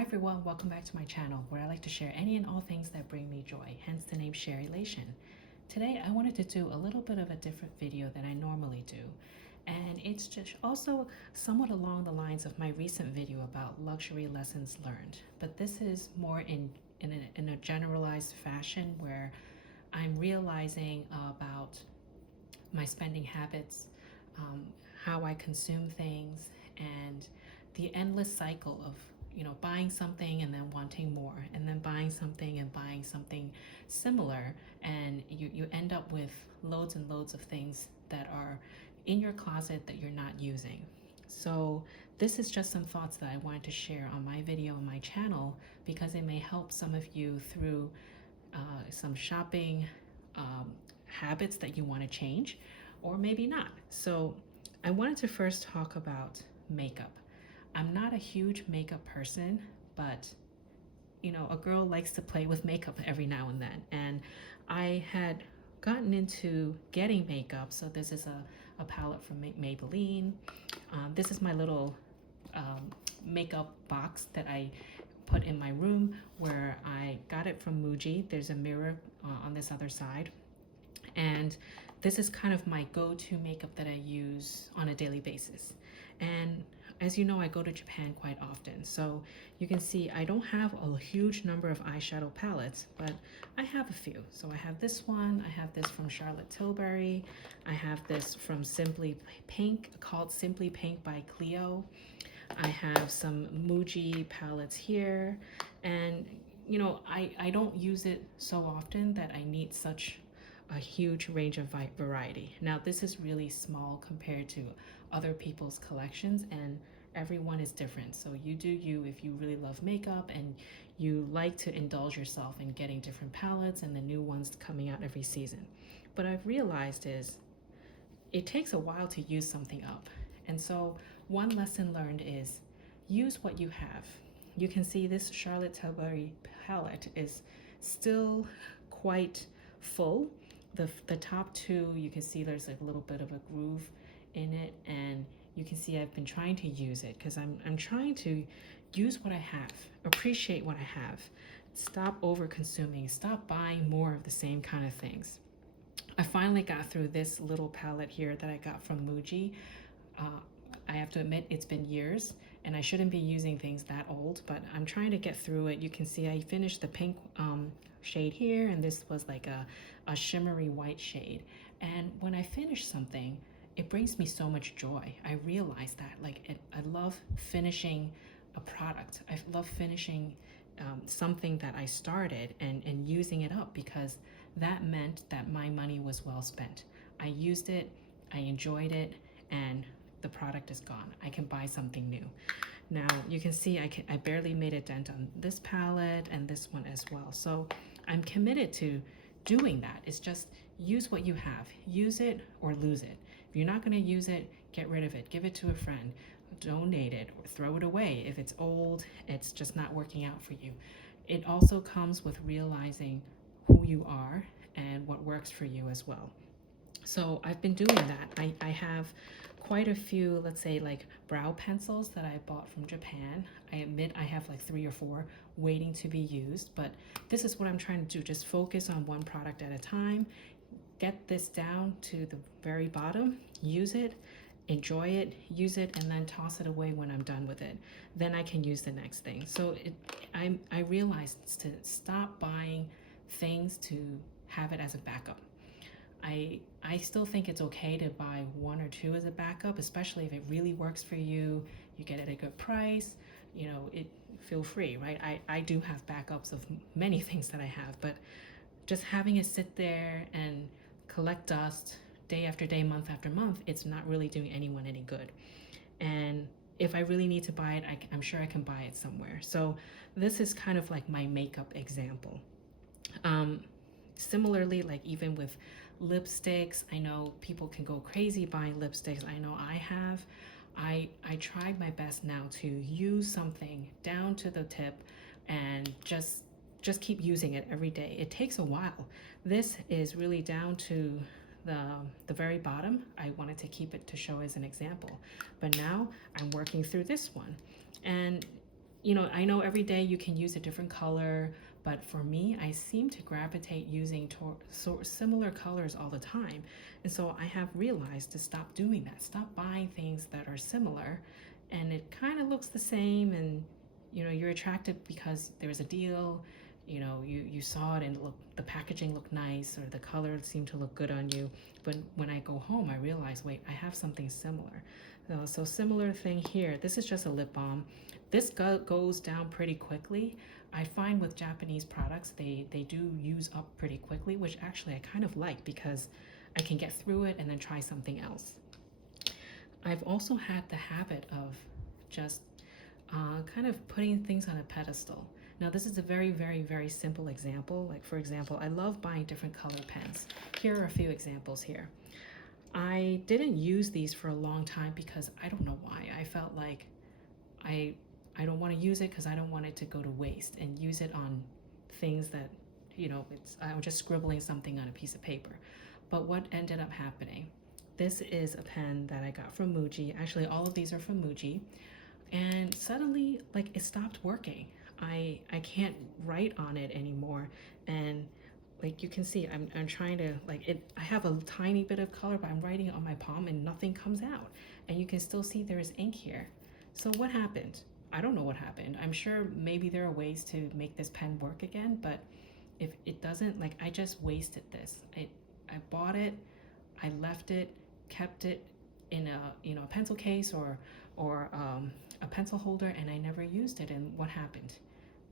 Hi everyone, welcome back to my channel where I like to share any and all things that bring me joy, hence the name Sharelation. Today I wanted to do a little bit of a different video than I normally do, and it's just also somewhat along the lines of my recent video about luxury lessons learned, but this is more in a generalized fashion where I'm realizing about my spending habits, how I consume things, and the endless cycle of buying something and then wanting more, and then buying something and buying something similar, and you end up with loads and loads of things that are in your closet that you're not using. So this is just some thoughts that I wanted to share on my video on my channel because it may help some of you through some shopping habits that you want to change, or maybe not. So I wanted to first talk about makeup. I'm not a huge makeup person, but a girl likes to play with makeup every now and then. And I had gotten into getting makeup. So this is a palette from Maybelline. This is my little makeup box that I put in my room where I got it from Muji. There's a mirror on this other side. And this is kind of my go-to makeup that I use on a daily basis. And as you know, I go to Japan quite often. So you can see I don't have a huge number of eyeshadow palettes, but I have a few. So I have this one, I have this from Charlotte Tilbury, I have this from Simply Pink, called Simply Pink by Clio. I have some Muji palettes here, and I don't use it so often that I need such a huge range of variety. Now this is really small compared to other people's collections, and everyone is different. So you do you if you really love makeup and you like to indulge yourself in getting different palettes and the new ones coming out every season. What I've realized is it takes a while to use something up. And so one lesson learned is use what you have. You can see this Charlotte Tilbury palette is still quite full. The top two, you can see there's like a little bit of a groove in it, and you can see I've been trying to use it because I'm trying to use what I have, appreciate what I have, stop over consuming, stop buying more of the same kind of things. I finally got through this little palette here that I got from Muji. I have to admit it's been years and I shouldn't be using things that old, but I'm trying to get through it. You can see I finished the pink shade here, and this was like a shimmery white shade. And when I finish something, it brings me so much joy. I realize that I love finishing a product. I love finishing something that I started and using it up, because that meant that my money was well spent. I used it, I enjoyed it, and the product is gone. I can buy something new. Now you can see I barely made a dent on this palette and this one as well. So I'm committed to doing that. It's just use what you have. Use it or lose it. If you're not going to use it, get rid of it. Give it to a friend. Donate it or throw it away. If it's old, it's just not working out for you. It also comes with realizing who you are and what works for you as well. So I've been doing that. I have quite a few, let's say, like brow pencils that I bought from Japan. I admit I have like 3 or 4 waiting to be used, but this is what I'm trying to do. Just focus on one product at a time. Get this down to the very bottom, use it, enjoy it, use it, and then toss it away when I'm done with it. Then I can use the next thing. So I realized to stop buying things to have it as a backup. I still think it's okay to buy 1 or 2 as a backup, especially if it really works for you, you get it at a good price, feel free, right? I do have backups of many things that I have, but just having it sit there and collect dust day after day, month after month, it's not really doing anyone any good. And if I really need to buy it, I'm sure I can buy it somewhere. So this is kind of like my makeup example. Similarly, like even with lipsticks, I know people can go crazy buying lipsticks. I know I have. I tried my best now to use something down to the tip and just keep using it every day. It takes a while. This is really down to the very bottom. I wanted to keep it to show as an example, but now I'm working through this one, and I know every day you can use a different color, but for me, I seem to gravitate using similar colors all the time. And so I have realized to stop doing that, stop buying things that are similar and it kind of looks the same, and you're attracted because there's a deal. You saw it and the packaging looked nice or the color seemed to look good on you, but when I go home I realize, wait, I have something similar. So similar thing here. This is just a lip balm. This goes down pretty quickly. I find with Japanese products, they do use up pretty quickly, which actually I kind of like because I can get through it and then try something else. I've also had the habit of just kind of putting things on a pedestal. Now, this is a very, very, very simple example. Like, for example, I love buying different color pens. Here are a few examples here. I didn't use these for a long time because I don't know why. I felt like I I don't want to use it because I don't want it to go to waste, and use it on things that I'm just scribbling something on a piece of paper. But what ended up happening? This is a pen that I got from Muji. Actually, all of these are from Muji, and suddenly, like, it stopped working. I can't write on it anymore, and like you can see, I'm trying to, like, it. I have a tiny bit of color, but I'm writing it on my palm and nothing comes out, and you can still see there is ink here. So what happened? I don't know what happened. I'm sure maybe there are ways to make this pen work again, but if it doesn't, like, I just wasted this. I bought it, I left it, kept it in a pencil case or a pencil holder, and I never used it. And what happened?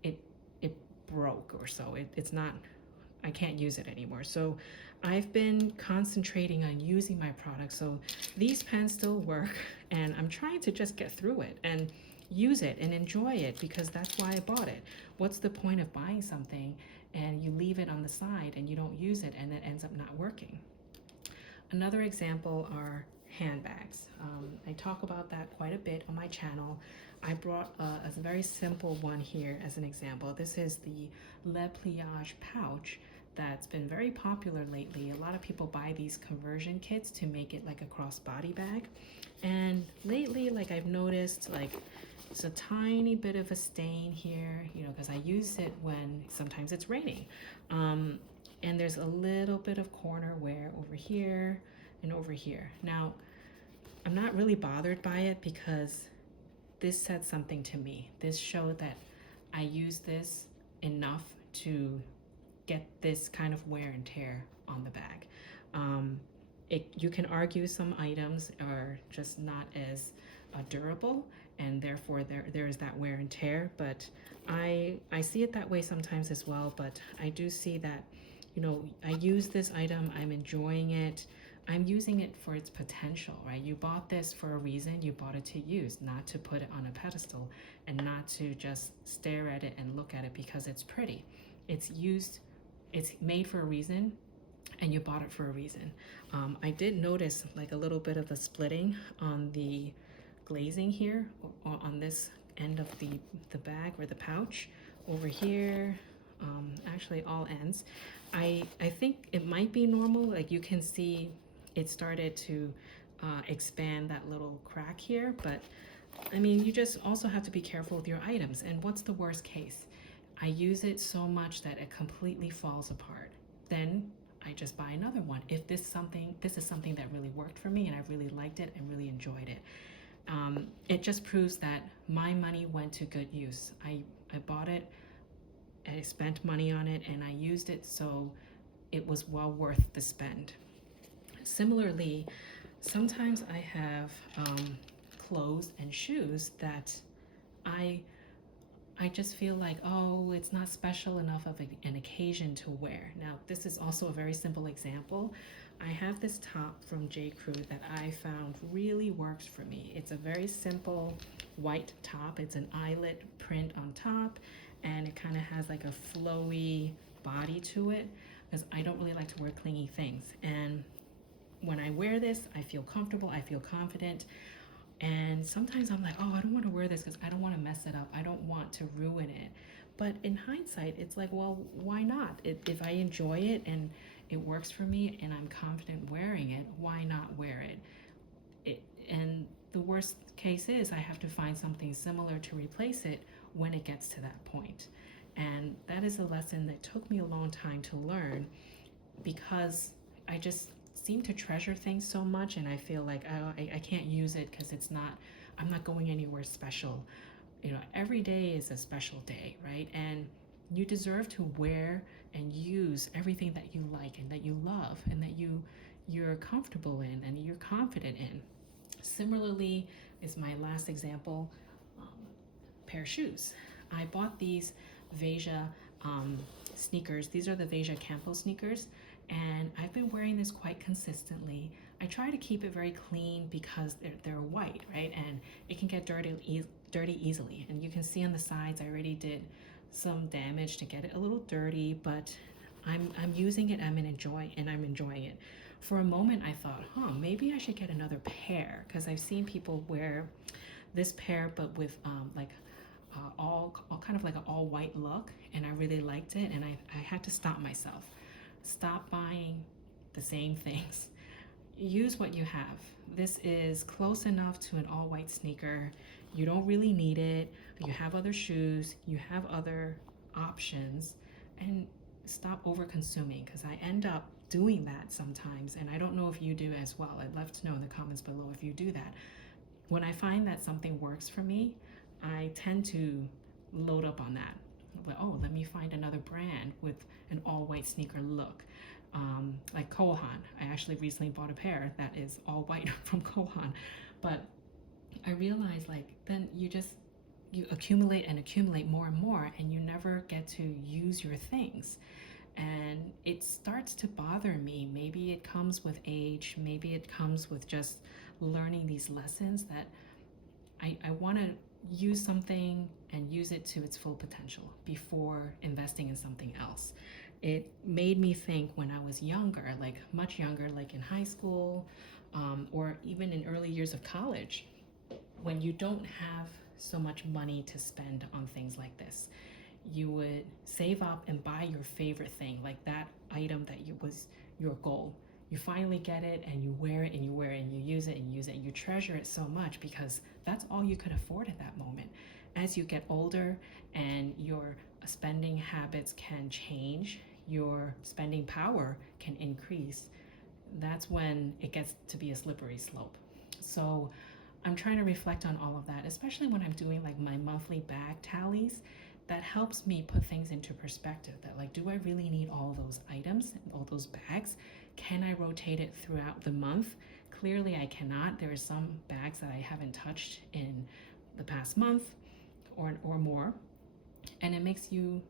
It broke, or so. It's not. I can't use it anymore. So I've been concentrating on using my products. So these pens still work, and I'm trying to just get through it and use it and enjoy it, because that's why I bought it. What's the point of buying something and you leave it on the side and you don't use it and it ends up not working? Another example are handbags. I talk about that quite a bit on my channel. I brought a very simple one here as an example. This is the Le Pliage pouch that's been very popular lately. A lot of people buy these conversion kits to make it like a crossbody bag. And lately, like, I've noticed, like, it's a tiny bit of a stain here, because I use it when sometimes it's raining. And there's a little bit of corner wear over here and over here. Now, I'm not really bothered by it because this said something to me. This showed that I use this enough to get this kind of wear and tear on the bag. You can argue some items are just not as durable, and therefore there is that wear and tear, but I see it that way sometimes as well. But I do see that, I use this item, I'm enjoying it, I'm using it for its potential, right? You bought this for a reason. You bought it to use, not to put it on a pedestal and not to just stare at it and look at it because it's pretty. It's made for a reason, and you bought it for a reason. I did notice, like, a little bit of a splitting on the glazing here on this end of the bag or the pouch over here. Actually, all ends. I think it might be normal. Like, you can see it started to expand that little crack here, but I mean, you just also have to be careful with your items. And what's the worst case? I use it so much that it completely falls apart. Then I just buy another one. If this is something that really worked for me and I really liked it and really enjoyed it. It just proves that my money went to good use. I bought it, I spent money on it, and I used it, so it was well worth the spend. Similarly, sometimes I have clothes and shoes that I just feel like, oh, it's not special enough of an occasion to wear. Now, this is also a very simple example. I have this top from J. Crew that I found really works for me. It's a very simple white top. It's an eyelet print on top, and it kind of has like a flowy body to it, because I don't really like to wear clingy things. And when I wear this, I feel comfortable, I feel confident. And sometimes I'm like, oh, I don't want to wear this because I don't want to mess it up. I don't want to ruin it. But in hindsight, it's like, well, why not? If I enjoy it and it works for me and I'm confident wearing it, why not wear it? And the worst case is I have to find something similar to replace it, when it gets to that point. And that is a lesson that took me a long time to learn, because I just seem to treasure things so much, and I feel like I can't use it because I'm not going anywhere special. Every day is a special day, right? And you deserve to wear and use everything that you like and that you love and that you're comfortable in and you're confident in. Similarly, is my last example, pair of shoes. I bought these Veja sneakers. These are the Veja Campo sneakers, and I've been wearing this quite consistently. I try to keep it very clean because they're white, right? And it can get dirty easily. And you can see on the sides, I already did some damage to get it a little dirty, but I'm using it. I'm enjoying it. For a moment, I thought, maybe I should get another pair, because I've seen people wear this pair, but with all kind of like an all white look, and I really liked it, and I had to stop myself. Stop buying the same things. Use what you have. This is close enough to an all white sneaker. You don't really need it. You have other shoes, you have other options, and stop over consuming, because I end up doing that sometimes, and I don't know if you do as well. I'd love to know in the comments below if you do that. When I find that something works for me, I tend to load up on that. Let me find another brand with an all-white sneaker look. Like Kohan. I actually recently bought a pair that is all white from Kohan. But I realized, then you accumulate and accumulate more and more, and you never get to use your things. And it starts to bother me. Maybe it comes with age. Maybe it comes with just learning these lessons that I want to use something and use it to its full potential before investing in something else. It made me think when I was younger, much younger, like in high school, or even in early years of college, when you don't have so much money to spend on things like this. You would save up and buy your favorite thing, like that item that was your goal. You finally get it, and you wear it and you wear it and you use it and use it and you treasure it so much because that's all you could afford at that moment. As you get older and your spending habits can change, your spending power can increase, that's when it gets to be a slippery slope. So I'm trying to reflect on all of that, especially when I'm doing my monthly bag tallies. That helps me put things into perspective, that do I really need all those items, all those bags? Can I rotate it throughout the month? Clearly I cannot. There are some bags that I haven't touched in the past month or more, and it makes you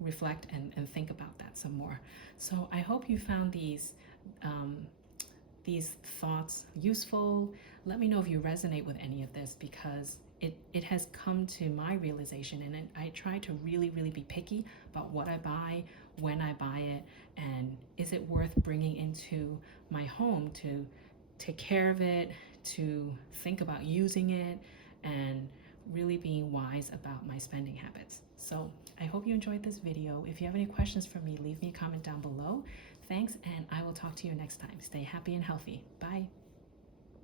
reflect and think about that some more. So I hope you found these thoughts useful. Let me know if you resonate with any of this, because it has come to my realization, and I try to really be picky about what I buy, when I buy it, and is it worth bringing into my home to take care of it, to think about using it, and really being wise about my spending habits. So I hope you enjoyed this video. If you have any questions for me, leave me a comment down below. Thanks, and I will talk to you next time. Stay happy and healthy. Bye.